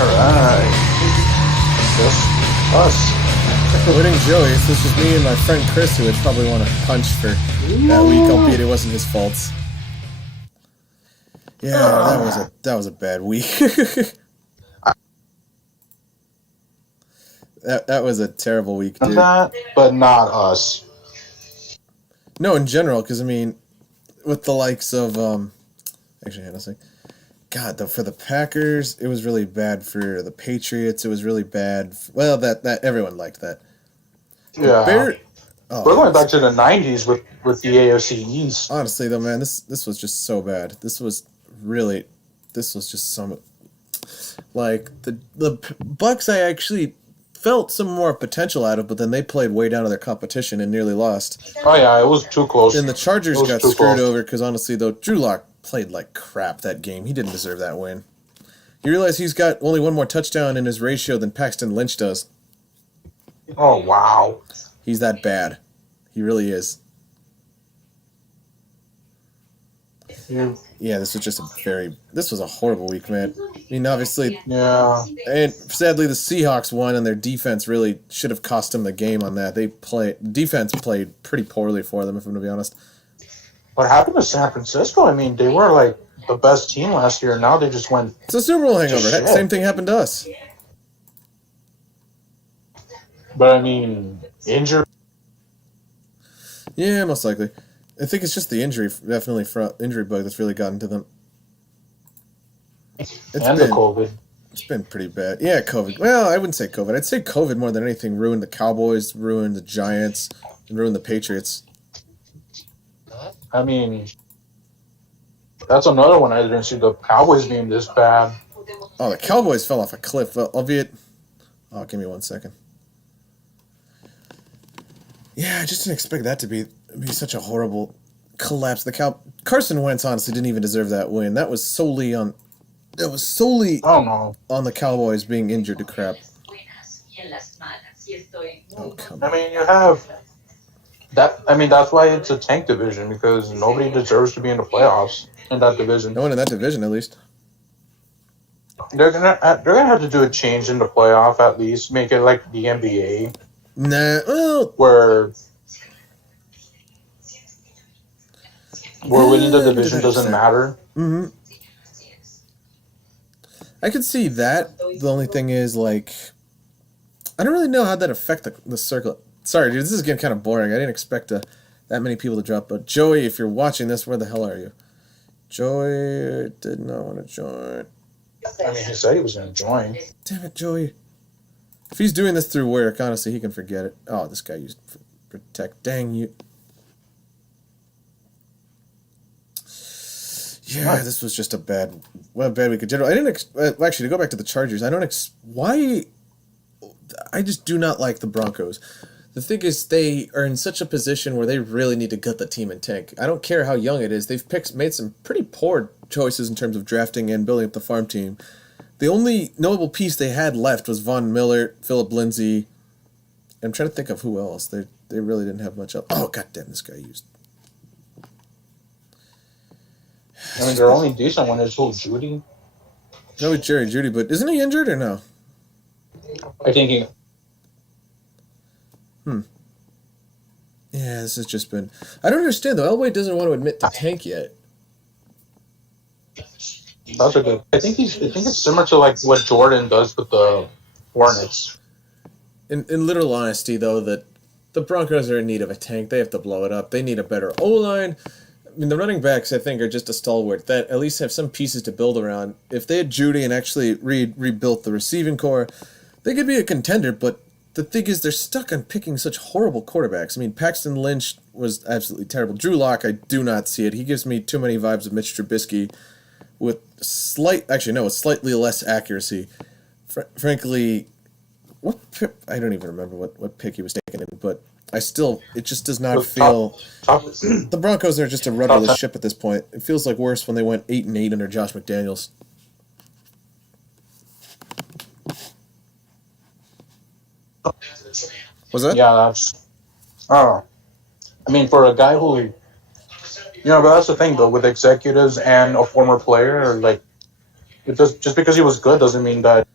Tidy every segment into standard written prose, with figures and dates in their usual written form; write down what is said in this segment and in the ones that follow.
Alright. Just us. Including Joey, so it's just me and my friend Chris who would probably want to punch for that week, albeit it wasn't his fault. Yeah, that was a bad week. that was a terrible week, dude. That, but not us. No, in general, because I mean, with the likes of actually, hang on a sec. God, though, for the Packers, it was really bad. For the Patriots, it was really bad. Well, that everyone liked that. Yeah. We're going back to the 90s with the AFC East. Honestly, though, man, this was just so bad. This was just some... Like, the Bucks I actually felt some more potential out of, but then they played way down to their competition and nearly lost. Oh, yeah, it was too close. And the Chargers got screwed over because, honestly, though, Drew Lock played like crap that game. He didn't deserve that win. You realize he's got only one more touchdown in his ratio than Paxton Lynch does. Oh, wow. He's that bad. He really is. Yeah, this was a horrible week, man. I mean, obviously, yeah. And sadly, the Seahawks won, and their defense really should have cost them the game on that. Defense played pretty poorly for them, if I'm going to be honest. What happened to San Francisco? I mean, they were like the best team last year, and now they just went... It's a Super Bowl hangover. Same thing happened to us. But, I mean, injury... Yeah, most likely. I think it's just the injury bug that's really gotten to them. The COVID. It's been pretty bad. Yeah, COVID. Well, I wouldn't say COVID. I'd say COVID more than anything ruined the Cowboys, ruined the Giants, and ruined the Patriots. I mean, that's another one I didn't see the Cowboys being this bad. Oh, the Cowboys fell off a cliff, albeit... Oh, give me 1 second. Yeah, I just didn't expect that to be such a horrible collapse. Carson Wentz honestly didn't even deserve that win. That was solely on the Cowboys being injured to crap. Oh, come on. I mean, you have that. I mean, that's why it's a tank division, because nobody deserves to be in the playoffs in that division. No one in that division, at least. They're gonna have to do a change in the playoff, at least make it like the NBA. Nah, well, where winning the division doesn't matter. Mm-hmm. I could see that. The only thing is, like, I don't really know how that affect the circle. Sorry, dude, this is getting kind of boring. I didn't expect that many people to drop. But Joey, if you're watching this, where the hell are you? Joey did not want to join. I mean, he said he was going to join. Damn it, Joey. If he's doing this through work, honestly, he can forget it. Oh, this guy used protect. Dang you. Yeah, this was just a bad week in general. I didn't actually, to go back to the Chargers, why I just do not like the Broncos. The thing is, they are in such a position where they really need to gut the team and tank. I don't care how young it is. They've made some pretty poor choices in terms of drafting and building up the farm team. The only notable piece they had left was Von Miller, Philip Lindsay. I'm trying to think of who else. They really didn't have much else. Oh, goddamn, this guy used. I mean, their only decent one is Judy. No, it's Jerry Judy, but isn't he injured or no? I think he... Yeah, this has just been... I don't understand, though. Elway doesn't want to admit to tank yet. That's a good... I think it's similar to like what Jordan does with the Hornets. In literal honesty, though, that the Broncos are in need of a tank. They have to blow it up. They need a better O-line. I mean, the running backs, I think, are just a stalwart that at least have some pieces to build around. If they had Judy and actually rebuilt the receiving core, they could be a contender, but the thing is, they're stuck on picking such horrible quarterbacks. I mean, Paxton Lynch was absolutely terrible. Drew Lock, I do not see it. He gives me too many vibes of Mitch Trubisky with slightly less accuracy. Frankly, I don't even remember what pick he was taken in, but it just does not feel... The Broncos are just a rudderless ship at this point. It feels like worse when they went 8-8 under Josh McDaniels. Was that? Yeah, that's... Oh. I mean, for a guy who... but that's the thing, though, with executives and a former player, like, just because he was good doesn't mean that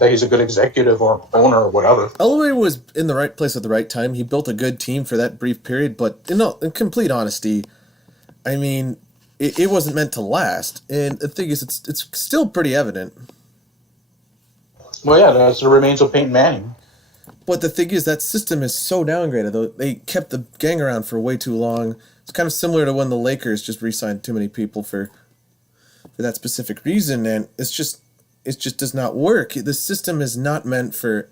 that he's a good executive or owner or whatever. Elway was in the right place at the right time. He built a good team for that brief period, but in complete honesty, I mean, it wasn't meant to last. And the thing is, it's still pretty evident. Well, yeah, that's the remains of Peyton Manning. But the thing is, that system is so downgraded. Though they kept the gang around for way too long. It's kind of similar to when the Lakers just re-signed too many people for that specific reason, and it just does not work. The system is not meant for,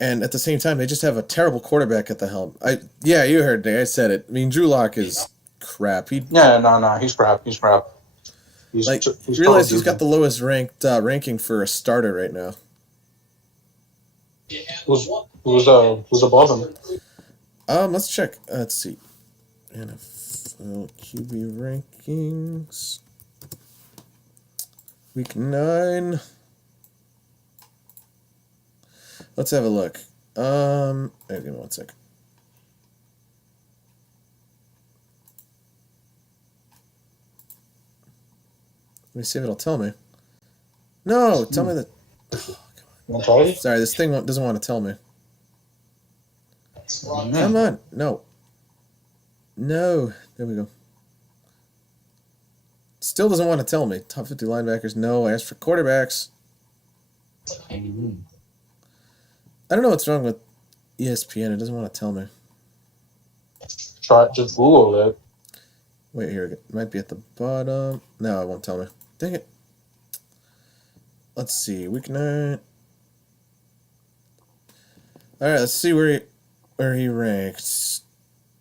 and at the same time, they just have a terrible quarterback at the helm. Yeah, you heard me. I said it. I mean, Drew Lock is crap. No, he's crap. He's realize he's got the lowest ranked ranking for a starter right now. Who's above him? Let's check. Let's see. NFL QB rankings. Week 9. Let's have a look. Give me 1 sec. Let me see if it'll tell me. No, tell me that. Sorry, this thing doesn't want to tell me. Come on. No. There we go. Still doesn't want to tell me. Top 50 linebackers. No. I asked for quarterbacks. I don't know what's wrong with ESPN. It doesn't want to tell me. Just Google it. Wait, here. It might be at the bottom. No, it won't tell me. Dang it. Let's see. Week 9. All right, let's see where he ranks.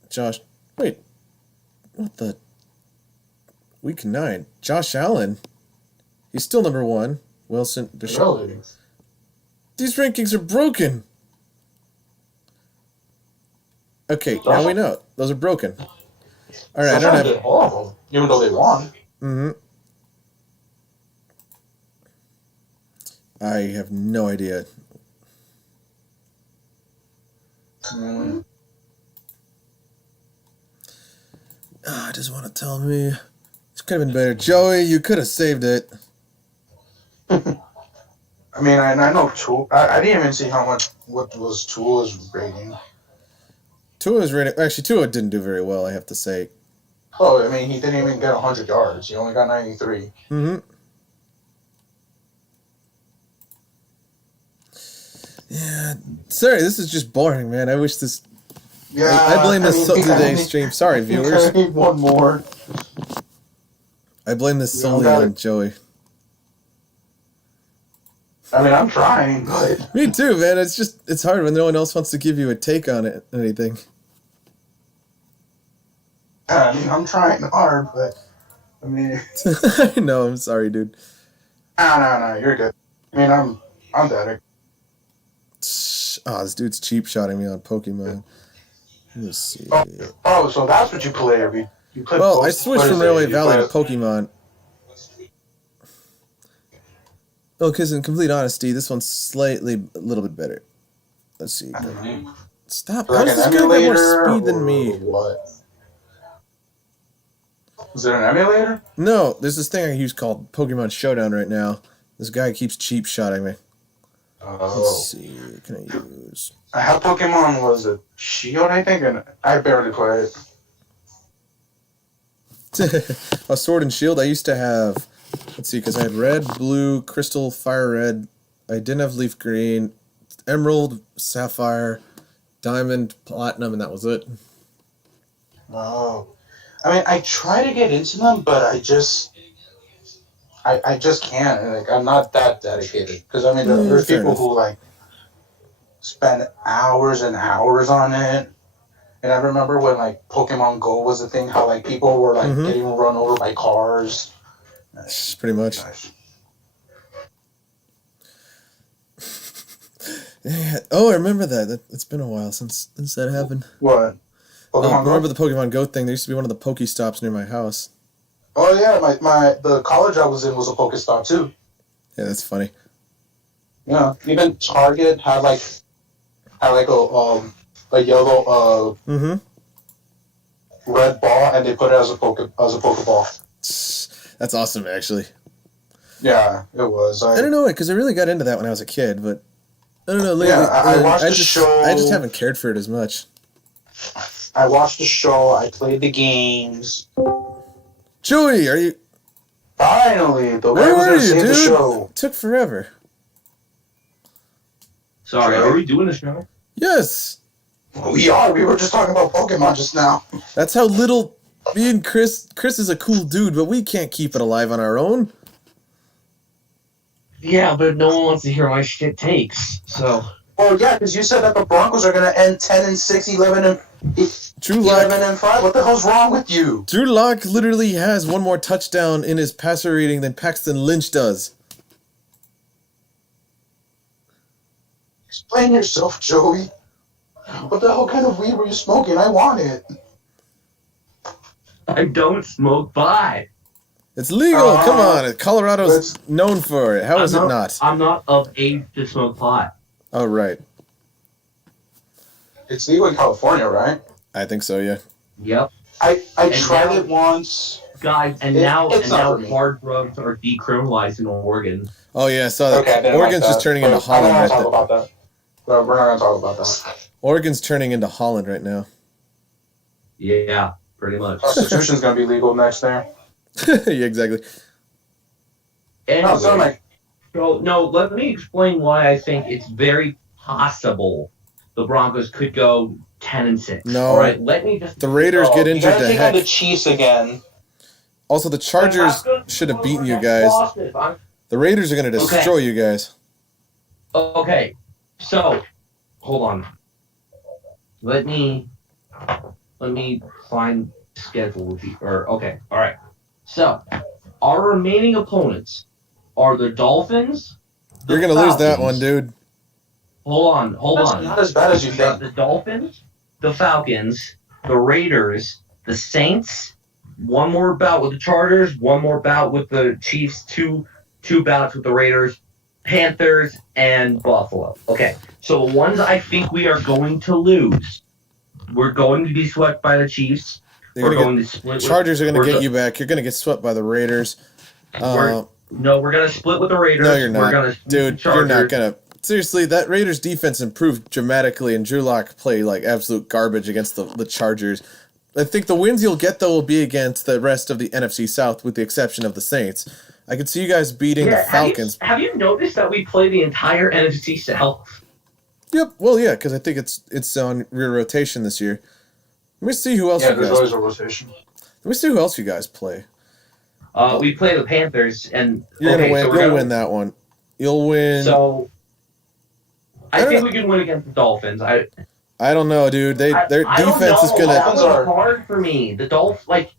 Josh. Wait. What the? Week 9. Josh Allen. He's still number 1. Wilson. Really? These rankings are broken. Okay, now we know. Those are broken. All right, I don't have horrible, even though they won. Mm-hmm. I have no idea. It doesn't want to tell me. This could have been better. Joey, you could have saved it. I mean, I know Tua. I didn't even see what was Tua's rating. Tua's rating. Actually, Tua didn't do very well, I have to say. Oh, I mean, he didn't even get 100 yards. He only got 93. Mm-hmm. Yeah. Sorry, this is just boring, man. I wish this... Yeah, I blame this today's stream. Sorry, viewers. I need one more. I blame this solely on Joey. I mean, I'm trying, but... Me too, man. It's hard when no one else wants to give you a take on it, anything. I mean, I'm trying hard, but... I mean... I know, I'm sorry, dude. No, you're good. I mean, I'm better. Oh, this dude's cheap-shotting me on Pokemon. Let's see. Oh, so that's what you play you play. Well, I switched from Railway Valley to Pokemon. Oh, because in complete honesty, this one's a little bit better. Let's see. Stop. Like how does this guy have more speed than me? What? Is it an emulator? No, there's this thing I use called Pokemon Showdown right now. This guy keeps cheap-shotting me. Oh. Let's see. What can I use? I have Pokemon, was it Shield, I think, and I barely play it. A Sword and Shield. I used to have, let's see, because I had Red, Blue, Crystal, Fire Red. I didn't have Leaf Green, Emerald, Sapphire, Diamond, Platinum, and that was it. Oh. I mean, I try to get into them, but I just can't. Like, I'm not that dedicated. Because, I mean, there's people who, like, spend hours and hours on it. And I remember when, like, Pokemon Go was a thing, how, like, people were, like, getting run over by cars. Pretty much. Yeah. Oh, I remember that. It's been a while since that happened. What? Pokemon Go? Remember the Pokemon Go thing? There used to be one of the Pokestops near my house. Oh, yeah. The college I was in was a Pokestop, too. Yeah, that's funny. Yeah. Even Target had a yellow red ball, and they put it as a Pokeball. That's awesome, actually. Yeah, it was. I don't know, because I really got into that when I was a kid, but I don't know. Lately, Yeah, I watched the show. I just haven't cared for it as much. I watched the show. I played the games. Joey, are you? Finally, the Where way was were going to you, save the dude? show. It took forever. Sorry, are we doing this now? Yes, We are. We were just talking about Pokemon just now. that's how little. Me and Chris. Chris is a cool dude, but we can't keep it alive on our own. Yeah, but no one wants to hear my shit takes. So Well, yeah, because you said that the Broncos are going to end 10-6, 11 Drew Lock. 5. What the hell's wrong with you? Drew Lock literally has one more touchdown in his passer rating than Paxton Lynch does. Explain yourself, Joey. What the hell kind of weed were you smoking? I want it. I don't smoke pot. It's legal. Come on, Colorado's known for it. How is it not? I'm not of age to smoke pot. Oh right, It's legal in California, right? I think so. Yeah. Yep, I And tried now- it once. guys, and It- now it's not for me. hard drugs are decriminalized in Oregon. Oh yeah, I saw that. Okay, I didn't Oregon's like just that, turning but into I don't Holland want right to talk now. about that. But we're not going to talk about that. Oregon's turning into Holland right now. Yeah, pretty much. Prostitution's going to be legal next there. Yeah, exactly. No, so Anyway, like, so no, let me explain why I think it's very possible the Broncos could go 10-6. No. All right, let me just. The Raiders get you injured gotta to take on the heck. Chiefs again. Also, the Chargers should have beaten you guys. The Raiders are going to destroy you guys. Okay, so hold on. Let me find schedule with you. Or okay, all right. So our remaining opponents are the Dolphins. the You're going to lose that Falcons. one, dude. Hold on. That's not as bad as you You got think. the Dolphins, the Falcons, the Raiders, the Saints. One more bout with the Chargers. One more bout with the Chiefs. Two bouts with the Raiders, Panthers, and Buffalo. Okay, so the ones I think we are going to lose, we're going to be swept by the Chiefs. You're We're gonna going to split. Chargers are going to we're get go- you back. You're going to get swept by the Raiders. We're going to split with the Raiders. No, you're We're not. gonna split Dude, with the you're not Chargers. going to. Seriously, that Raiders defense improved dramatically, and Drew Lock played like absolute garbage against the Chargers. I think the wins you'll get, though, will be against the rest of the NFC South, with the exception of the Saints. I could see you guys beating the Falcons. Have you noticed that we play the entire NFC South? Yep. Well, yeah, because I think it's on rear rotation this year. Let me see who else Yeah, you there's guys. always a rotation. Let me see who else you guys play. We play the Panthers, and You're okay, gonna win. so we're You'll gonna- win that one. You'll win. So I I don't think know. we can win against the Dolphins. I don't know, dude. Their I don't defense is know. gonna. That was Dolphins are- hard for me. The Dolphins, like,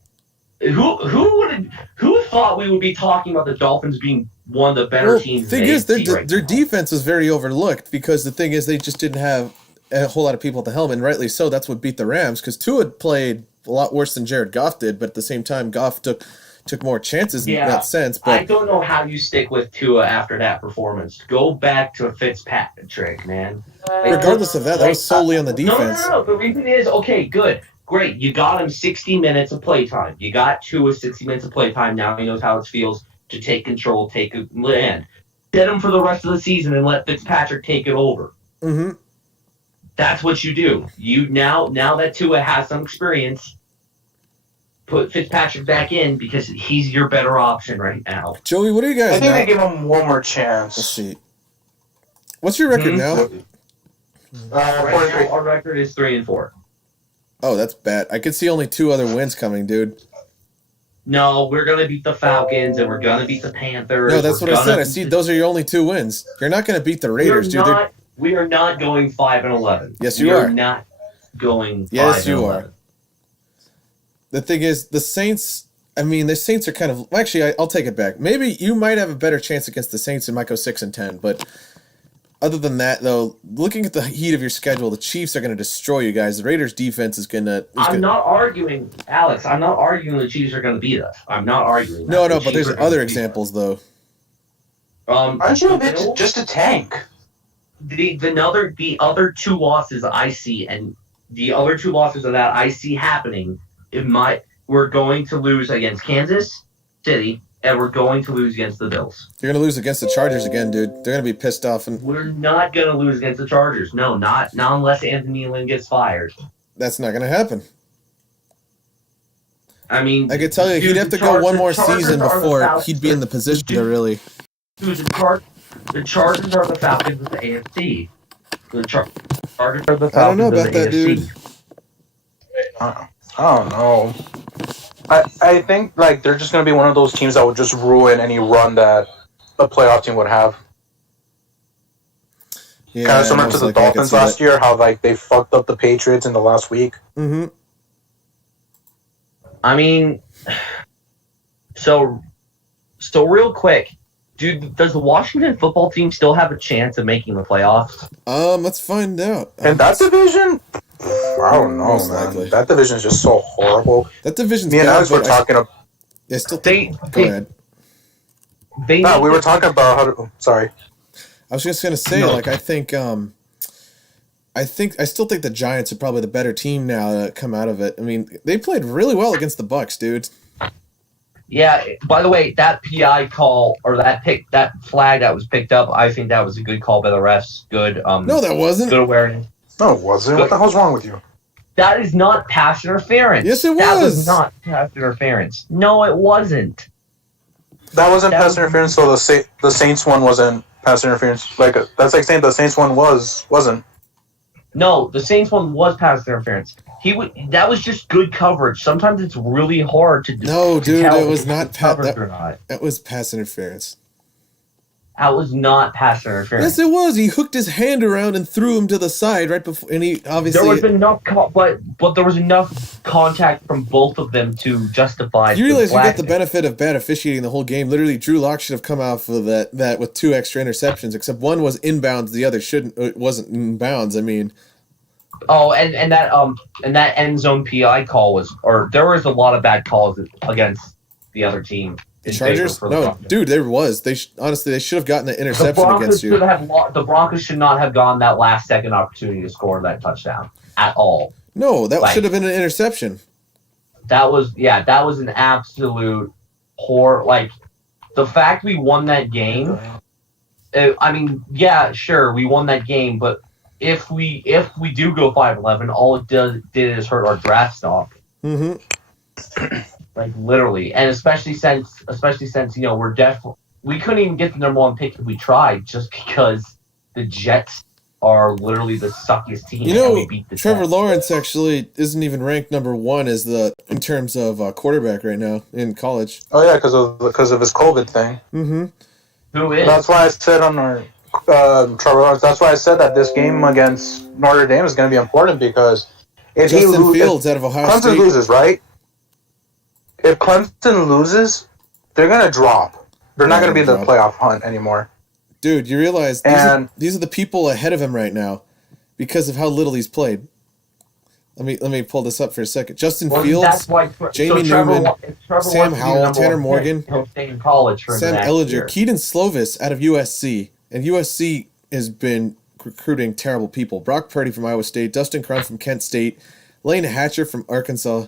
who thought we would be talking about the Dolphins being one of the better Well, teams? thing in is, AFC right their now? defense was very overlooked because the thing is they just didn't have a whole lot of people at the helm, and rightly so. That's what beat the Rams because Tua played a lot worse than Jared Goff did, but at the same time, Goff took more chances in Yeah. that sense. I But don't know how you stick with Tua after that performance. Go back to Fitzpatrick, man. regardless of that, that was solely on the defense. No. The reason is, okay, good. Great. You got him 60 minutes of playtime. You got Tua 60 minutes of playtime. Now he knows how it feels to take control, take a land. Set him for the rest of the season and let Fitzpatrick take it over. Mm-hmm. That's what you do. You now that Tua has some experience, put Fitzpatrick back in because he's your better option right now. Joey, what are you I guys think they now? give him one more Let's chance. see. What's your record Hmm? now? Right 43. now, our record is 3-4. Oh, that's bad. I could see only 2 other wins coming, dude. No, we're gonna beat the Falcons and we're gonna beat the Panthers. No, that's We're what I gonna said. I beat see the- those are your only 2 wins. You're not going to beat the Raiders, dude. They're- We are not going 5-11. Yes, you we are. Not going. Yes, you 5-11. are. The thing is, the Saints. I mean, the Saints are kind of. Actually, I'll take it back. Maybe you might have a better chance against the Saints and might go 6-10. But other than that, though, looking at the heat of your schedule, the Chiefs are going to destroy you guys. The Raiders' defense is going to. I'm not arguing, Alex. I'm not arguing the Chiefs are going to beat us. I'm not arguing. that. No, The but Chiefs there's are gonna other beat us. examples though. Aren't you a bit Bill- just a tank? the other 2 losses I see, and the other 2 losses of that I see happening. We're going to lose against Kansas City and we're going to lose against the Bills. You're gonna lose against the Chargers again, dude. They're gonna be pissed off, and We're not going to lose against the Chargers. No, not unless Anthony Lynn gets fired. that's not gonna happen. I mean, I could tell you, dude, he'd have to the go one the more Chargers season are the before Falcons. he'd be in the position to really. Dude, the Chargers are the Falcons of the AFC. The Chargers are the Falcons I don't know of the about that, AFC. dude. I don't know. I think like they're just gonna be one of those teams that would just ruin any run that a playoff team would have. Yeah, Kind of similar to most the likely I could Dolphins see last that. year, how like they fucked up the Patriots in the last week. Mm-hmm. I mean, so real quick, dude, does the Washington football team still have a chance of making the playoffs? Let's find out. And that division, I don't know, Most man. likely. That division is just so horrible. That division's Me and bad, Alex were but talking about. I still They, think. Go they, ahead. they No, need we were to- talking about how to. Sorry. I was just gonna say, No. like, I still think the Giants are probably the better team now to come out of it. I mean, they played really well against the Bucks, dude. Yeah. By the way, that PI call or that flag that was picked up, I think that was a good call by the refs. Good. No, that wasn't. Good awareness. No, it wasn't. What the hell's wrong with you? That is not pass interference. Yes, it That was. was not pass interference. No, it wasn't. That wasn't That pass was- interference, so the Saints one wasn't pass interference. Like that's like saying the Saints one wasn't. No, the Saints one was pass interference. That was just good coverage. Sometimes it's really hard to No, to dude, tell it was if not it's coverage that- or not. That was pass interference. That was not pass interference. Yes, it was. He hooked his hand around and threw him to the side right before, and he obviously. There was enough, but there was enough contact from both of them to justify. You realize you flag. get the benefit of bad officiating the whole game. Literally, Drew Lock should have come out for that with 2 extra interceptions. Except one was inbounds, the other shouldn't. It wasn't inbounds. I mean, Oh, and that end zone PI call was, or there was a lot of bad calls against the other team. the in favor Chargers. for the No, Broncos. dude, there was. Honestly, they should have gotten the The interception Broncos against should you. have the Broncos should not have gotten that last second opportunity to score that touchdown at all. No, that Like- should have been an interception. That was an absolute poor. Like the fact we won that game. I mean, yeah, sure, we won that game, but if we do go 5-11, all it did is hurt our draft stock. Mm-hmm. Like literally, and especially since we're we couldn't even get the number 1 pick if we tried, just because the Jets are literally the suckiest team. You and know, we beat the Trevor Jets. Lawrence actually isn't even ranked number 1 in terms of quarterback right now in college. Oh yeah, because of his COVID thing. Mm-hmm. Who is? That's why I said on our Trevor Lawrence. That's why I said that this game against Notre Dame is going to be important because if Justin Fields out of Ohio Clemson State. loses, right? If Clemson loses, they're going to drop. They're not going to be in the playoff hunt anymore. Dude, you realize these are the people ahead of him right now because of how little he's played. Let me pull this up for a second. Justin Fields, That's why, Jamie Trevor Newman, if Trevor Sam wants to be the Howell, number Tanner 1 pick, Morgan, he'll stay in college for Sam the next Ellinger, year. Keaton Slovis out of USC, and USC has been recruiting terrible people. Brock Purdy from Iowa State, Dustin Crum from Kent State, Lane Hatcher from Arkansas,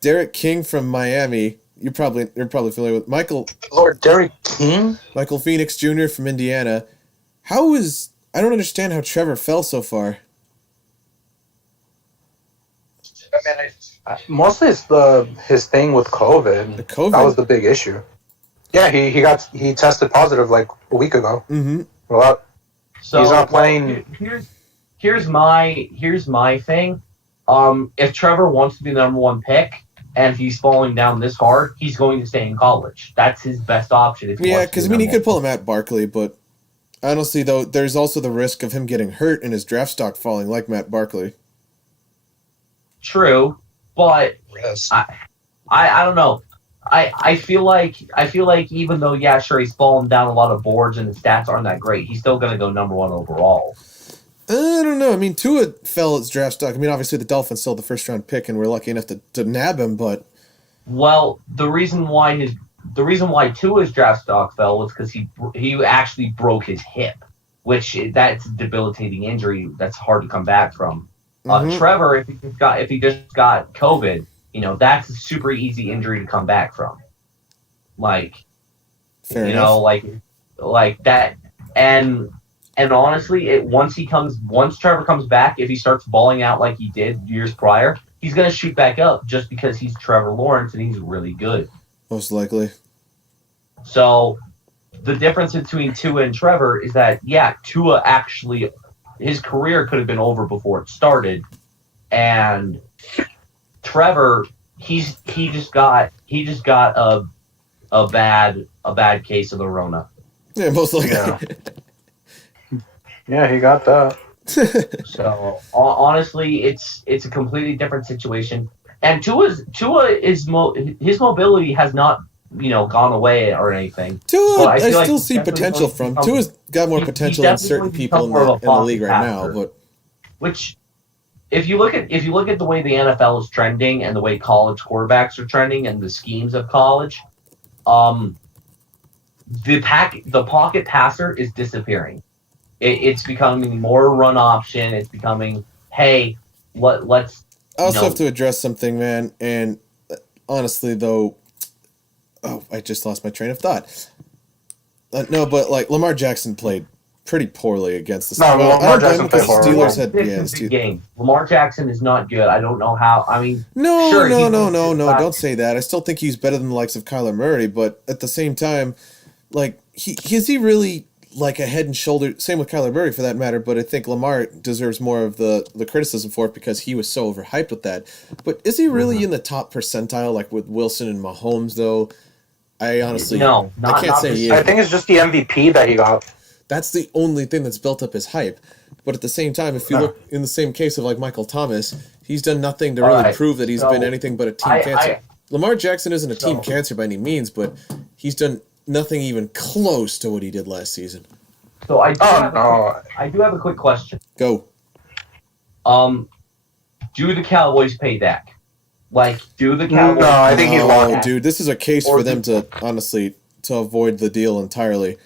Derek King from Miami. You're probably familiar with Lord, Derek King? Michael Phoenix Jr. from Indiana. I don't understand how Trevor fell so far. I mean, mostly it's his thing with COVID. The COVID? That was the big issue. Yeah, he tested positive like a week ago. Mm-hmm. Well, So he's not playing. Here's my thing. If Trevor wants to be the number 1 pick and he's falling down this hard, he's going to stay in college. That's his best option. If he Yeah, wants to because be he number could pull a Matt Barkley, but honestly, though, there's also the risk of him getting hurt and his draft stock falling, like Matt Barkley. 1. True, but Yes. I don't know. I feel like even though sure he's fallen down a lot of boards and his stats aren't that great, he's still going to go number 1 overall. I don't know. I mean, Tua fell its draft stock. I mean, obviously the Dolphins still the first round pick, and we're lucky enough to nab him. But Well, the reason why Tua's draft stock fell was because he actually broke his hip, which that's a debilitating injury that's hard to come back from. Mhm. Trevor, if he just got COVID, that's a super easy injury to come back from. Like, Fair you enough. know, like that. And honestly, once Trevor comes back, if he starts balling out like he did years prior, he's gonna shoot back up just because he's Trevor Lawrence and he's really good. Most likely. So the difference between Tua and Trevor is that Tua actually his career could have been over before it started, and Trevor he just got a bad case of the Rona. Yeah, most likely. Yeah. Yeah, he got that. So honestly, it's a completely different situation. And his mobility has not gone away or anything. Tua, But I feel like still he's see definitely potential going to from. become- Tua's got more he potential than definitely certain going to people become more of in a the league right pocket now. passer. But Which, if you look at the way the NFL is trending and the way college quarterbacks are trending and the schemes of college, the pocket passer is disappearing. It's becoming more run option. It's becoming, hey, let's. I also have to address something, man. And honestly, though, I just lost my train of thought. No, but like Lamar Jackson played pretty poorly against the No, Steelers. Lamar Jackson played horrible. Steelers had It's a big game. Lamar Jackson is not good. I don't know how. I mean, No, sure, no, he's no, one no, of the no! best- Don't say that. I still think he's better than the likes of Kyler Murray, but at the same time, like is he really like a head and shoulder? Same with Kyler Murray for that matter. But I think Lamar deserves more of the criticism for it because he was so overhyped with that. But is he really in the top percentile like with Wilson and Mahomes though? I honestly No, I can't say he is. I think it's just the MVP that he got. That's the only thing that's built up his hype. But at the same time, if you look in the same case of like Michael Thomas, he's done nothing to really Alright, prove that he's so been anything but a team cancer. Lamar Jackson isn't a team So- cancer by any means, but he's done nothing even close to what he did last season. So I Oh do have a quick question. Go. Do the Cowboys pay Dak? Like, do the Cowboys? No, I think he's Oh, lost. dude, this is a case Or for them to honestly to avoid the deal entirely.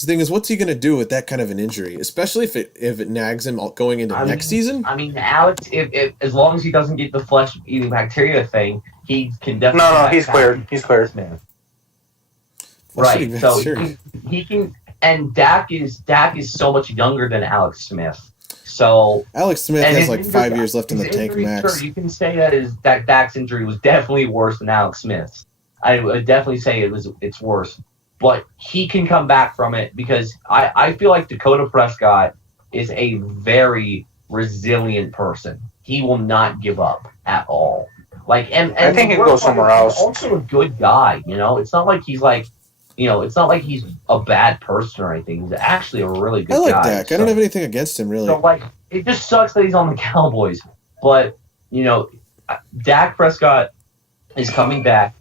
The thing is, what's he going to do with that kind of an injury, especially if it nags him going into next season? I mean, Alex, if as long as he doesn't get the flesh-eating bacteria thing, he can definitely. No, he's cleared. He's cleared. Man. Flesh-eating Right. So bacteria. he can, and Dak is so much younger than Alex Smith. So Alex Smith and has his like injury- 5 years left in the his tank injury, max. Sure, you can say that Dak's injury was definitely worse than Alex Smith's. I would definitely say it's worse. But he can come back from it because I feel like Dakota Prescott is a very resilient person. He will not give up at all. Like and I think he'd go somewhere else. He's also a good guy, It's not like he's like, it's not like he's a bad person or anything. He's actually a really good I like guy. Dak. I don't have anything against him really. So like, it just sucks that he's on the Cowboys. But Dak Prescott is coming back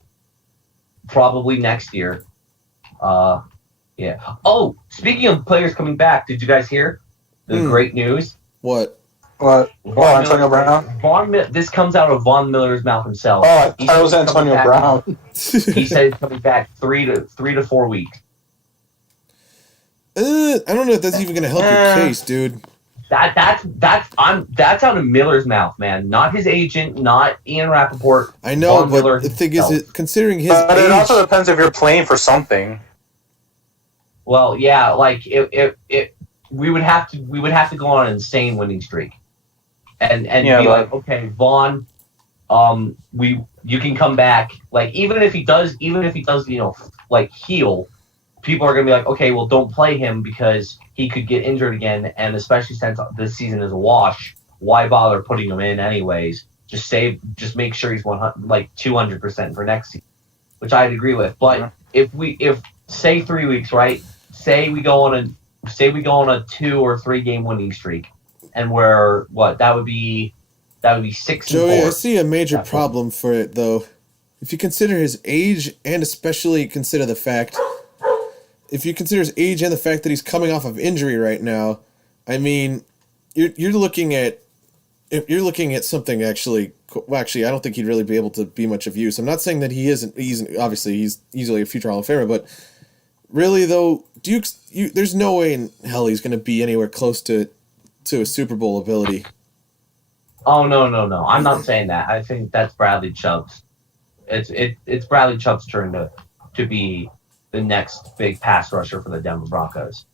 probably next year. Yeah. Oh, speaking of players coming back, did you guys hear the great news? What? What? Oh, Antonio Brown? This comes out of Von Miller's mouth himself. Oh, I thought He it was said he's coming Antonio back- Brown. He said he's coming back 3 to 4 weeks. I don't know if that's even gonna help your case, dude. That's out of Miller's mouth, man. Not his agent, not Ian Rappaport. I know, Von but Miller the thing himself. is, considering his But it also age, depends if you're playing for something. Well, yeah, like we would have to go on an insane winning streak, and Yeah, be but- like, okay, Vaughn, you can come back. Like even if he does, like heal, people are gonna be like, okay, well, don't play him because he could get injured again, and especially since this season is a wash, why bother putting him in anyways? Just make sure he's 200% for next season, which I'd agree with. But if say 3 weeks, right? Say we go on a 2 or 3 game winning streak, and that would be 6 Joey, and 4. I see a major That's problem for it though. If you consider his age and especially consider the fact, if you consider his age and the fact that he's coming off of injury right now, I mean, you're looking at something actually. Well, actually, I don't think he'd really be able to be much of use. I'm not saying that he isn't. He's obviously he's easily a future Hall of Famer, but really though, there's no way in hell he's going to be anywhere close to a Super Bowl ability. Oh no! I'm not saying that. I think that's Bradley Chubb's. It's Bradley Chubb's turn to be the next big pass rusher for the Denver Broncos.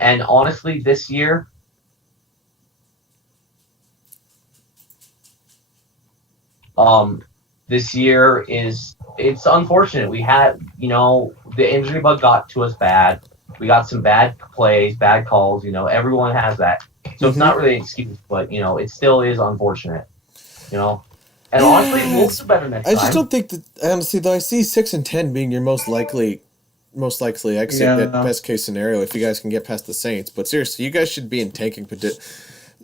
And honestly, this year, it's unfortunate. We had, the injury bug got to us bad. We got some bad plays, bad calls. Everyone has that. So it's not really an excuse, but it still is unfortunate. And honestly, we'll do better next time. I just don't think that, honestly, though, I see 6-10 being your most likely exit at best case scenario if you guys can get past the Saints. But seriously, you guys should be in tanking. The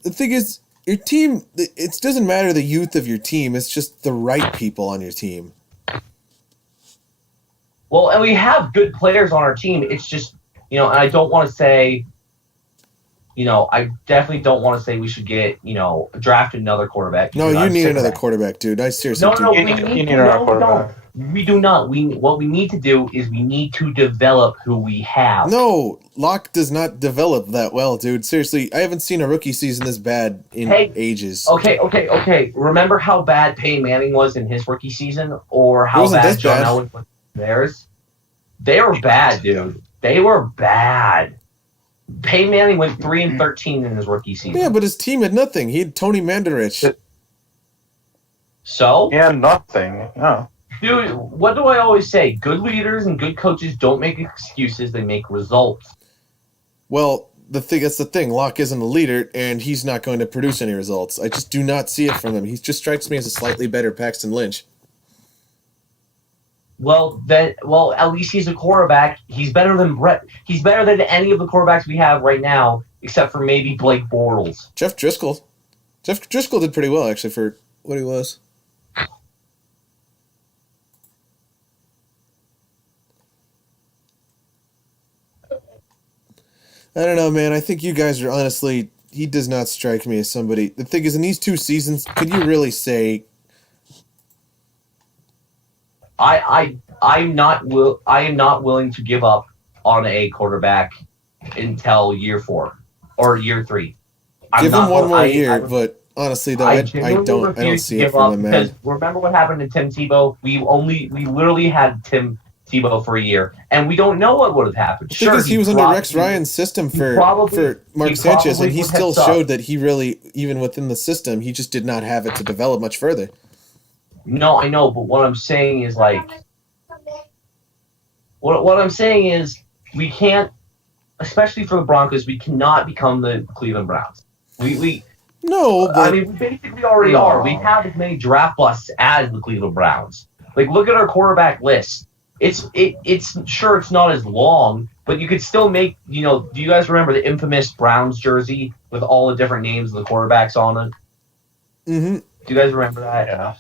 thing is, your team, it doesn't matter the youth of your team. It's just the right people on your team. Well, and we have good players on our team. It's just, and I don't want to say, I definitely don't want to say we should get, draft another quarterback. No, you need another quarterback, dude. I seriously do. No, you need another quarterback. We do not. What we need to do is we need to develop who we have. No, Locke does not develop that well, dude. Seriously, I haven't seen a rookie season this bad in ages. Okay. Remember how bad Peyton Manning was in his rookie season, or how bad John Elway was in theirs? They were bad, dude. They were bad. Peyton Manning went 3-13 in his rookie season. Yeah, but his team had nothing. He had Tony Mandarich. So? Yeah, nothing. Yeah. Dude, what do I always say? Good leaders and good coaches don't make excuses, they make results. Well, that's the thing. Locke isn't a leader, and he's not going to produce any results. I just do not see it from him. He just strikes me as a slightly better Paxton Lynch. Well, at least he's a quarterback. He's better than Brett. He's better than any of the quarterbacks we have right now, except for maybe Blake Bortles. Jeff Driscoll did pretty well, actually, for what he was. I don't know, man. I think you guys are honestly... He does not strike me as somebody... The thing is, in these 2 seasons, could you really say... I am not willing to give up on a quarterback until year 4 or year 3. Give him one more year, but honestly, though, I don't see it from him, man. Because remember what happened to Tim Tebow? We literally had Tim Tebow for a year, and we don't know what would have happened. Because he was under Rex Ryan's system for Mark Sanchez, and he still showed that he really, even within the system, he just did not have it to develop much further. No, I know, but what I'm saying is what I'm saying is we can't, especially for the Broncos, we cannot become the Cleveland Browns. We basically already are. We have as many draft busts as the Cleveland Browns. Look at our quarterback list. It's sure it's not as long, but you could still make, do you guys remember the infamous Browns jersey with all the different names of the quarterbacks on it? Mm-hmm. Do you guys remember that? Yeah.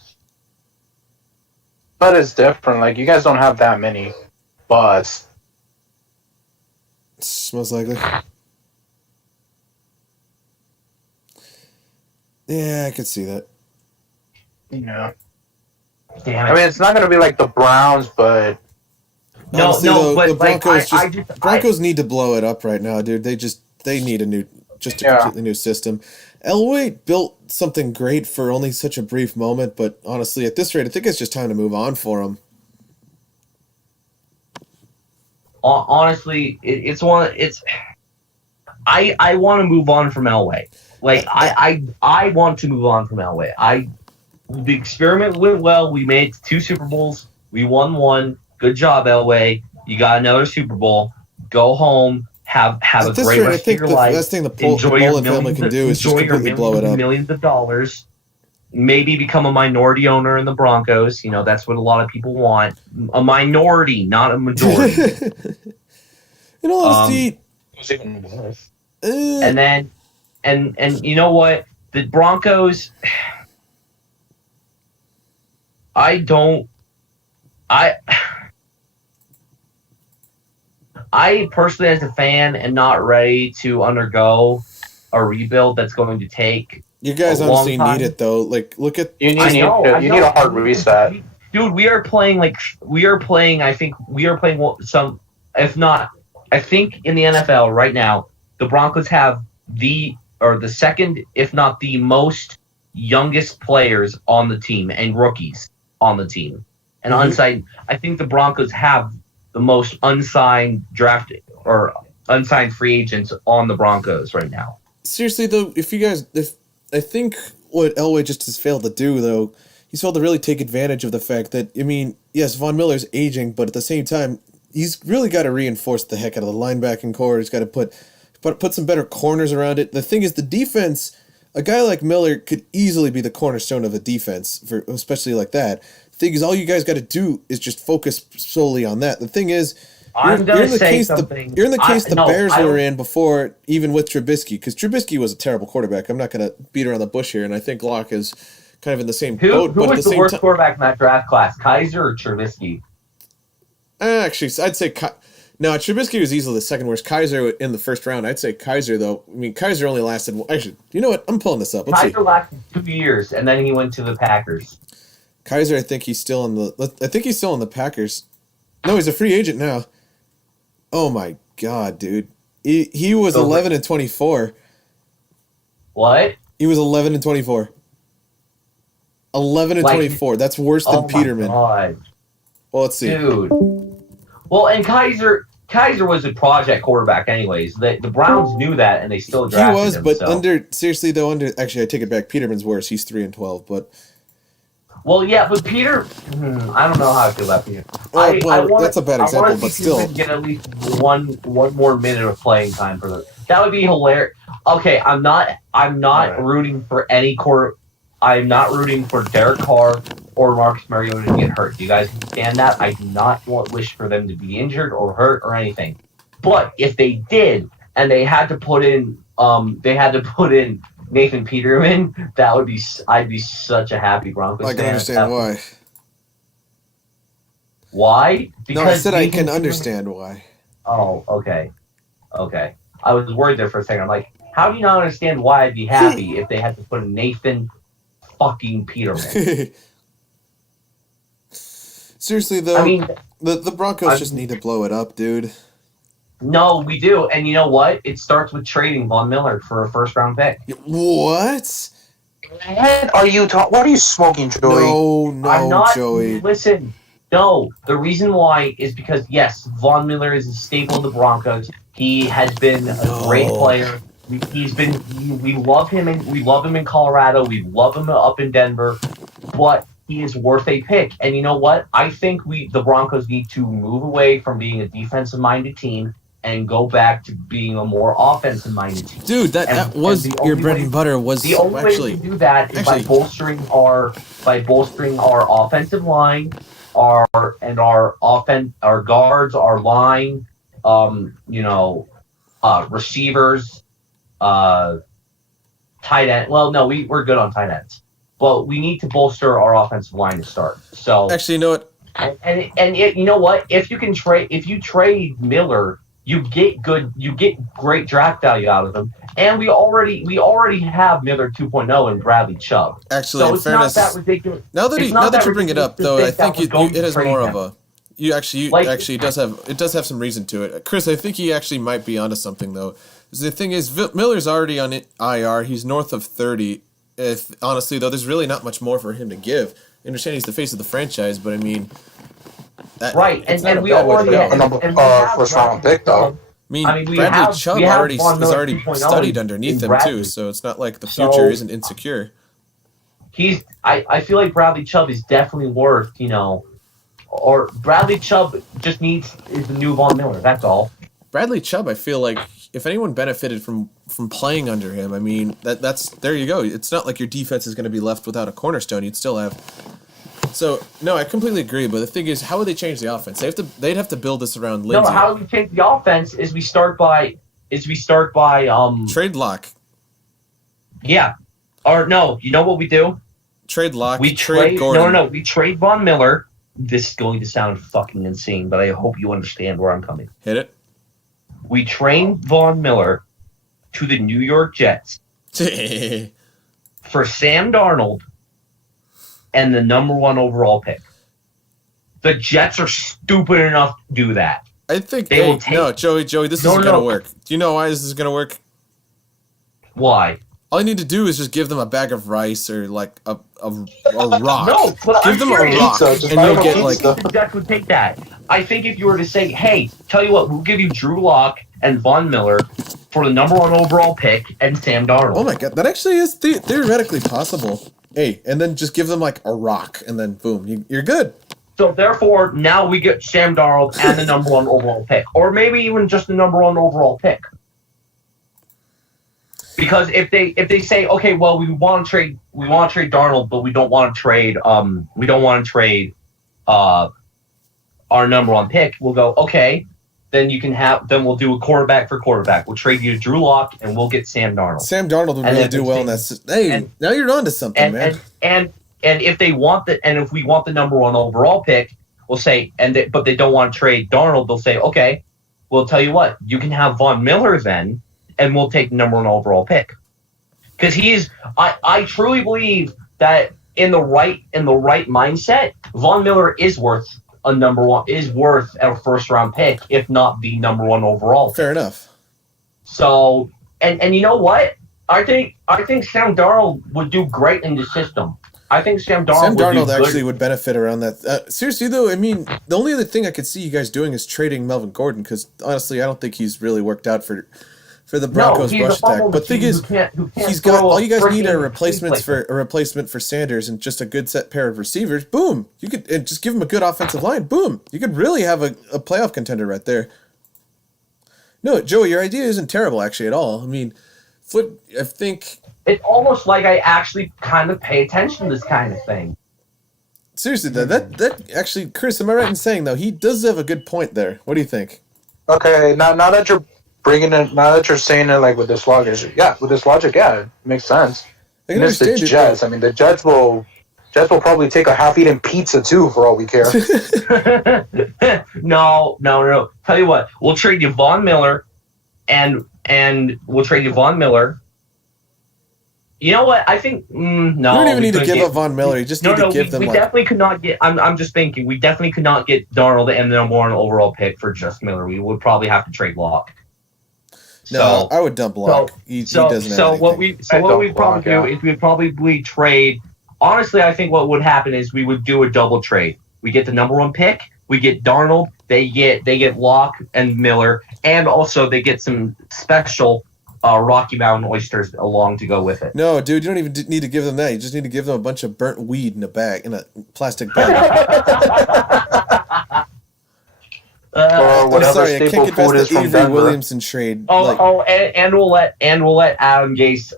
But it's different. You guys don't have that many busts. Most likely. Yeah, I could see that. Yeah. Damn it. I mean, it's not going to be like the Browns, but... Honestly, but the Broncos Broncos need to blow it up right now, dude. They need a completely new system. Elway built something great for only such a brief moment, but honestly, at this rate, I think it's just time to move on for him. Honestly, I want to move on from Elway. I want to move on from Elway. The experiment went well. We made 2 Super Bowls. We won 1. Good job, Elway. You got another Super Bowl. Go home. Have a great rest of your life. The best thing the Mullen family can do is just completely blow it up. Millions of dollars. Maybe become a minority owner in the Broncos. That's what a lot of people want. A minority, not a majority. In all honesty, and then, and you know what? The Broncos. I personally, as a fan, am not ready to undergo a rebuild that's going to take. You guys honestly need it, though. Look at you need a hard reset, dude. We are playing. I think we are playing some. If not, I think in the NFL right now, the Broncos have the second, if not the most youngest players on the team and rookies on the team. And unsigned, I think the Broncos have the most unsigned draft or unsigned free agents on the Broncos right now. Seriously though, if I think what Elway just has failed to do though, he's failed to really take advantage of the fact that, I mean, yes, Von Miller's aging, but at the same time, he's really got to reinforce the heck out of the linebacking core. He's got to put some better corners around it. The thing is, the defense, a guy like Miller could easily be the cornerstone of a defense, for especially like that. The thing is, all you guys got to do is just focus solely on that. The thing is, you're in the case the Bears were in before, even with Trubisky, because Trubisky was a terrible quarterback. I'm not going to beat around the bush here, and I think Locke is kind of in the same boat. Who was the worst quarterback in that draft class, Kaiser or Trubisky? Actually, I'd say no. Trubisky was easily the second worst. Kaiser in the first round. I'd say Kaiser though. I mean, Kaiser only lasted. Actually, you know what? I'm pulling this up. Kaiser lasted 2 years, and then he went to the Packers. Kaiser, I think he's still in the Packers. No, he's a free agent now. Oh my god, dude. He was 11-24. What? He was 11-24. 11-24. That's worse than Peterman. God. Well, let's see. Dude. Well, and Kaiser was a project quarterback anyways. The Browns knew that, and they still drafted him. He was, but actually, I take it back. Peterman's worse. He's 3-12, but... Well, yeah, but Peter... I don't know how I feel about Peter. That's a bad example, but still. Get at least one more minute of playing time for them. That would be hilarious. Okay, I'm not rooting for any core... I'm not rooting for Derek Carr or Marcus Mariota to get hurt. Do you guys understand that? I do not wish for them to be injured or hurt or anything. But if they did, and they had to put in Nathan Peterman, I'd be such a happy Broncos fan. I can understand why. Why? Because I said I can understand why. Oh, okay. I was worried there for a second. I'm like, how do you not understand why I'd be happy if they had to put in Nathan fucking Peterman? Seriously though, I mean, the Broncos just need to blow it up, dude. No, we do, and you know what? It starts with trading Von Miller for a first-round pick. What? What are you talking? What are you smoking, Joey? No, I'm not, Joey. Listen, no. The reason why is because yes, Von Miller is a staple of the Broncos. He has been a great player. We love him in Colorado. We love him up in Denver, but he is worth a pick. And you know what? I think the Broncos need to move away from being a defensive-minded team and go back to being a more offensive-minded team. Dude, that was your bread and butter. Was the only way to do that is by bolstering our offensive line, our guards, our line, receivers, tight end. Well, no, we're good on tight ends, but we need to bolster our offensive line to start. So actually, you know what? And you know what? If you trade Miller, you get great draft value out of him, and we already have Miller 2.0 and Bradley Chubb. Actually, so in it's fairness, not that ridiculous. Now that you bring it up, though, I think it has more of a. It does have some reason to it. Chris, I think he actually might be onto something though. The thing is, Miller's already on IR. He's north of 30. Honestly, though, there's really not much more for him to give. I understand he's the face of the franchise, but I mean, right? And we already have first round pick though. Bradley Chubb is already studied underneath him too, so it's not like the future isn't insecure. I feel like Bradley Chubb is definitely worth, or Bradley Chubb is the new Von Miller. That's all. Bradley Chubb, I feel like if anyone benefited from playing under him, I mean that's there you go. It's not like your defense is going to be left without a cornerstone. You'd still have. So no, I completely agree. But the thing is, how would they change the offense? They'd have to build this around Lindsey. No, how do we change the offense? Is we start by trade Locke. Yeah, or no, you know what we do? Trade Locke. We trade Gordon. No. We trade Von Miller. This is going to sound fucking insane, but I hope you understand where I'm coming. Hit it. We train Von Miller to the New York Jets for Sam Darnold and the number 1 overall pick. The Jets are stupid enough to do that. I think no, Joey, this isn't going to work. Do you know why this is going to work? Why? All you need to do is just give them a bag of rice or like a rock. No, but give them a rock, and you'll get like. The Jets would take that. I think if you were to say, hey, tell you what, we'll give you Drew Lock and Von Miller for the number 1 overall pick and Sam Darnold. Oh my god, that actually is theoretically possible. Hey, and then just give them like a rock, and then boom, you're good. So therefore, now we get Sam Darnold and the number 1 overall pick, or maybe even just the number 1 overall pick. Because if they say, okay, well, we want to trade Darnold, but we don't want to trade our number 1 pick, we'll go, okay, then we'll do a quarterback for quarterback. We'll trade you to Drew Lock and we'll get Sam Darnold. Sam Darnold would really do well in that. Hey, now you're on to something, man. And if they want if we want the number 1 overall pick, we'll say, but they don't want to trade Darnold, they'll say, okay, we'll tell you what, you can have Von Miller then, and we'll take the number 1 overall pick. Because I truly believe that in the right mindset, Von Miller is worth a first round pick, if not the number 1 overall. Fair enough. So, and you know what? I think Sam Darnold would do great in the system. I think Sam Darnold actually would benefit around that. Seriously though, I mean, the only other thing I could see you guys doing is trading Melvin Gordon, because honestly, I don't think he's really worked out for the Broncos rush attack. But the thing is, he's got all you guys need are replacement for Sanders and just a good set pair of receivers. Boom, you could and just give him a good offensive line. Boom, you could really have a playoff contender right there. No, Joey, your idea isn't terrible actually at all. I mean, I think it's almost like I actually kind of pay attention to this kind of thing. Seriously, that actually, Chris, am I right in saying though he does have a good point there? What do you think? Okay, now that you're bringing it, now that you're saying it like with this logic, it makes sense. I can and it's the understand Jets. I mean, the Jets will probably take a half-eaten pizza too, for all we care. No. Tell you what, we'll trade you Von Miller, and we'll trade you Von Miller. You know what? I think no. You don't even need to give up Von Miller. You just need to give them. We definitely could not get. I'm just thinking. We definitely could not get Darnold and the number 1 overall pick for just Miller. We would probably have to trade Locke. No, I would dump Locke. He doesn't. So what we'd probably do is we'd probably trade. Honestly, I think what would happen is we would do a double trade. We get the number 1 pick. We get Darnold. They get Locke and Miller, and also they get some special Rocky Mountain oysters along to go with it. No, dude, you don't even need to give them that. You just need to give them a bunch of burnt weed in a plastic bag. Whatever I'm sorry, I staple can't get food is past the from Avery Denver. Williamson trade. And we'll let Adam Gase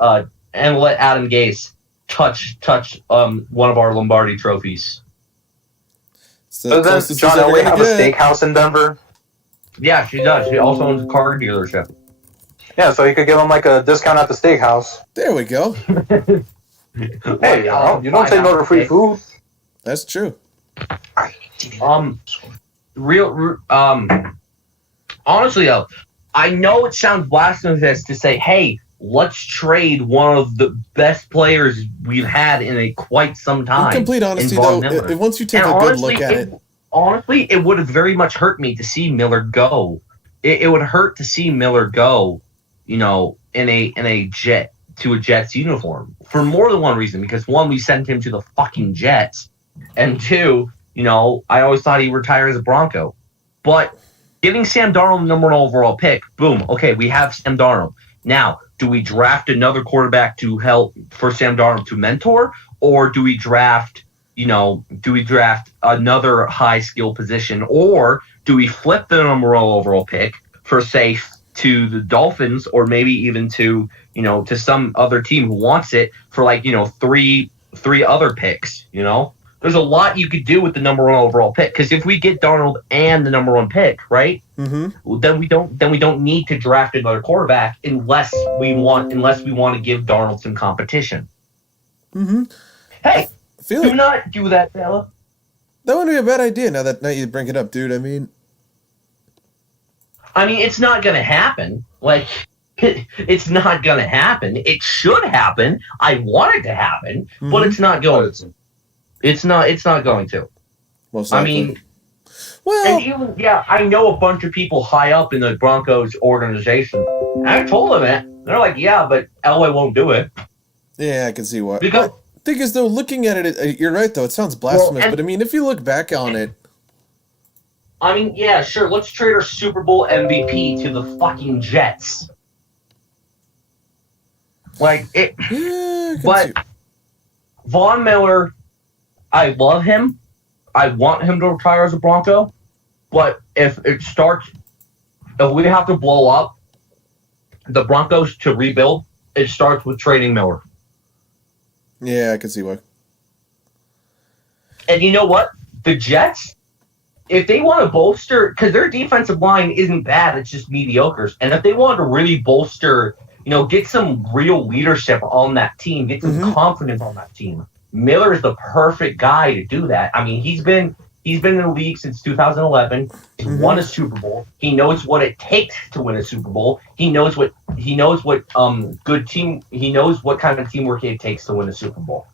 touch one of our Lombardi trophies. So doesn't John Elway have a steakhouse in Denver? Yeah, she does. She also owns a car dealership. Yeah, so you could give him like a discount at the steakhouse. There we go. Hey, you don't say no to free food. That's true. Honestly though, I know it sounds blasphemous to say, hey, let's trade one of the best players we've had in quite some time. In complete honesty though, once you take a good look at it. Honestly, it would have very much hurt me to see Miller go. It would hurt to see Miller go, in a Jets uniform for more than one reason. Because one, we sent him to the fucking Jets, and two, I always thought he'd retire as a Bronco. But giving Sam Darnold the number 1 overall pick, boom, okay, we have Sam Darnold. Now, do we draft another quarterback to help for Sam Darnold to mentor, or do we draft another high skill position, or do we flip the number 1 overall pick for, say, to the Dolphins, or maybe even to some other team who wants it for three other picks, There's a lot you could do with the number 1 overall pick, because if we get Darnold and the number 1 pick, right? Mm-hmm. Then we don't need to draft another quarterback unless we want to give Darnold some competition. Mm-hmm. Hey, not do that, fella. That wouldn't be a bad idea. Now you bring it up, dude. I mean, it's not going to happen. It's not going to happen. It should happen. I want it to happen, but it's not going to. It's not going to. Most likely. I know a bunch of people high up in the Broncos organization. And I told them that. They're like, yeah, but Elway won't do it. Yeah, I can see why. Because the thing is, though, looking at it, you're right, though. It sounds blasphemous, but I mean, if you look back on it. I mean, yeah, sure. Let's trade our Super Bowl MVP to the fucking Jets. Like it, Yeah, I can but see- Von Miller, I love him. I want him to retire as a Bronco. But if we have to blow up the Broncos to rebuild, it starts with trading Miller. yeah, I can see why. And you know what? The Jets, if they want to bolster, because their defensive line isn't bad, it's just mediocre. And if they want to really bolster, get some real leadership on that team, get some confidence on that team, Miller is the perfect guy to do that. I mean, he's been in the league since 2011. He's won a Super Bowl. He knows what it takes to win a Super Bowl. He knows what good team. He knows what kind of teamwork it takes to win a Super Bowl.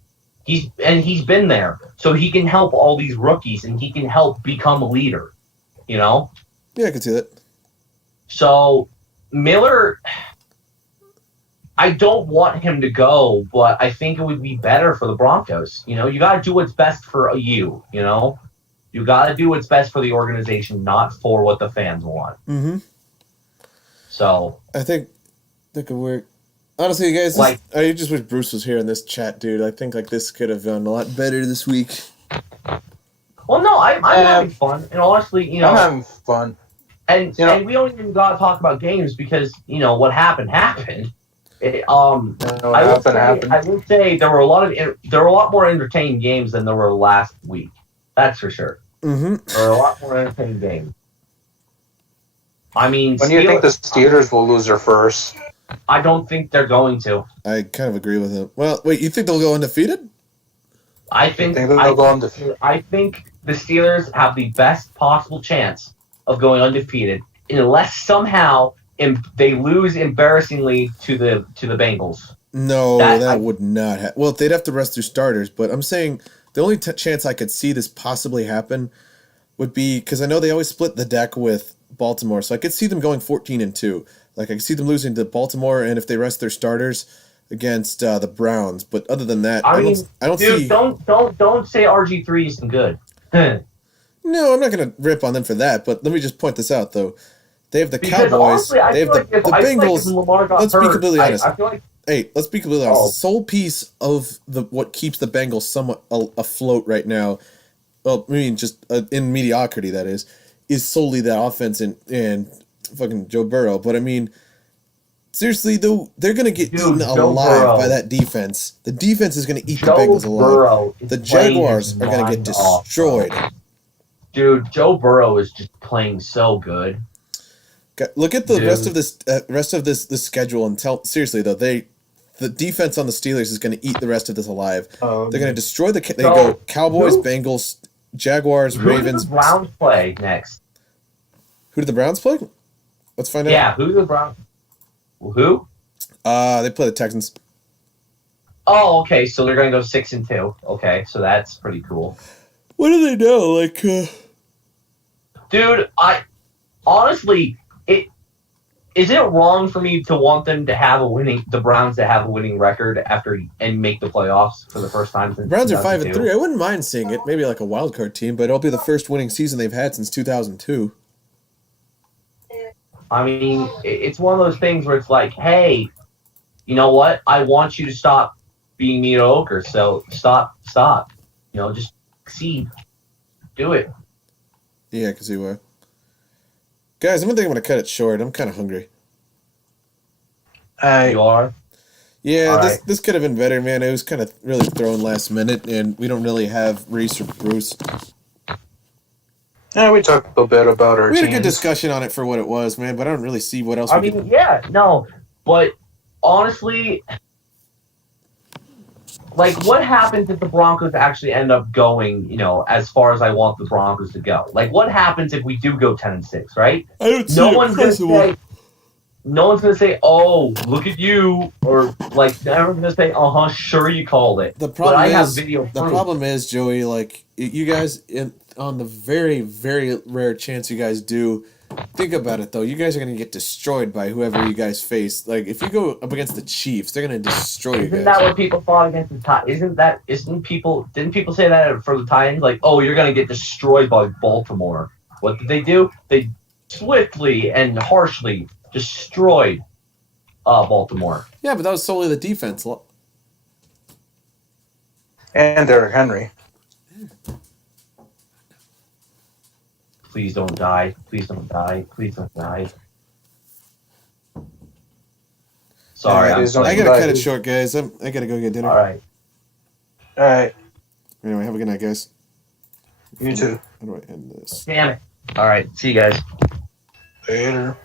He's been there, so he can help all these rookies, and he can help become a leader. Yeah, I can see that. So Miller, I don't want him to go, but I think it would be better for the Broncos. You got to do what's best for you. You got to do what's best for the organization, not for what the fans want. Mm-hmm. So I think that could work. Honestly, guys, I just wish Bruce was here in this chat, dude. I think this could have gone a lot better this week. well, no, I'm having fun, and honestly, I'm having fun. and we don't even got to talk about games because what happened. I would say there were a lot more entertaining games than there were last week. That's for sure. Mm-hmm. There are a lot more entertaining games. I mean, When do you think the Steelers will lose their first? I don't think they're going to. I kind of agree with him. Well, wait, you think they'll go undefeated? I think they'll go undefeated? I think the Steelers have the best possible chance of going undefeated unless somehow they lose embarrassingly to the Bengals. No, that would not happen. Well, they'd have to rest their starters, but I'm saying the only chance I could see this possibly happen would be because I know they always split the deck with Baltimore, so I could see them going 14-2. I could see them losing to Baltimore, and if they rest their starters against the Browns. But other than that, I don't dude, see. Don't say RG3 isn't good. No, I'm not gonna rip on them for that. But let me just point this out, though. They have the Because Cowboys. honestly, They have the Bengals. Let's be completely honest. I feel like Hey, let's be completely honest. The sole piece of what keeps the Bengals somewhat afloat right now, well, I mean, just in mediocrity, that is solely that offense and fucking Joe Burrow. But I mean, seriously though, they're gonna get eaten alive by that defense. The defense is gonna eat the Bengals alive. The Jaguars are gonna get destroyed. Dude, Joe Burrow is just playing so good. Look at the rest of this schedule and tell seriously though, the defense on the Steelers is going to eat the rest of this alive. They're going to destroy they go Cowboys, Bengals, Jaguars, Ravens. Who do the Browns play next? Who do the Browns play? Let's find out. Yeah, who do the Browns? Who? They play the Texans. Oh, okay. So they're going to go 6-2. Okay, so that's pretty cool. What do they know? Dude, honestly, is it wrong for me to want them to have the Browns to have a winning record and make the playoffs for the first time since Browns are 2002? 5-3. I wouldn't mind seeing it. Maybe like a wild card team, but it'll be the first winning season they've had since 2002. I mean, it's one of those things where it's like, hey, you know what? I want you to stop being mediocre. So stop. Just succeed. Do it. Yeah, I can see why. Guys, I think I'm going to cut it short. I'm kind of hungry. You are? Yeah, this could have been better, man. It was kind of really thrown last minute, and we don't really have Reese or Bruce. Yeah, we talked a bit about our We had a teams. good discussion on it for what it was, man, but I don't really see what else I mean, yeah, no. But honestly, what happens if the Broncos actually end up going, as far as I want the Broncos to go? What happens if we do go 10-6, right? I don't see No one's gonna say, "Oh, look at you," or everyone's gonna say, sure you called it. The problem but I have is, video the proof. problem is, Joey, you guys, on the very, very rare chance you guys do, think about it though. You guys are gonna get destroyed by whoever you guys face. If you go up against the Chiefs, they're gonna destroy you guys. Isn't that what people thought against the Titans? Didn't people say that for the Titans? You're gonna get destroyed by Baltimore. What did they do? They swiftly and harshly destroyed Baltimore. Yeah, but that was solely the defense. And Derrick Henry. Please don't die. Please don't die. Please don't die. Sorry, Yeah, I'm please don't I sorry. gotta Right. cut it short, guys. I gotta go get dinner. All right. All right. Anyway, have a good night, guys. You too. How do I end this? Damn it. All right. See you guys. Later.